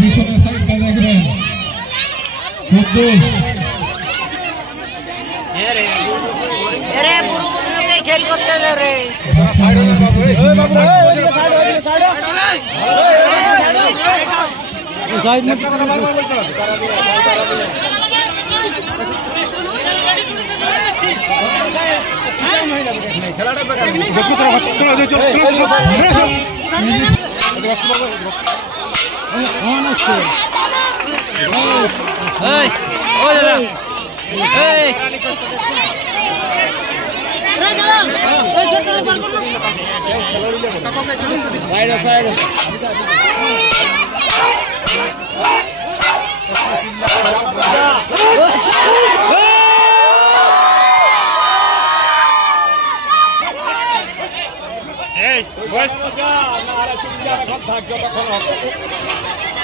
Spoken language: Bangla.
পিছনে সাইডটা দেখবেন কুদ্দুস এরে পুরো বুঝুকে খেল করতে দে রে সাইড না খেলাটা বেকার এই বস না আরে চিন্তা রাখ ভাগ্য তখন হবে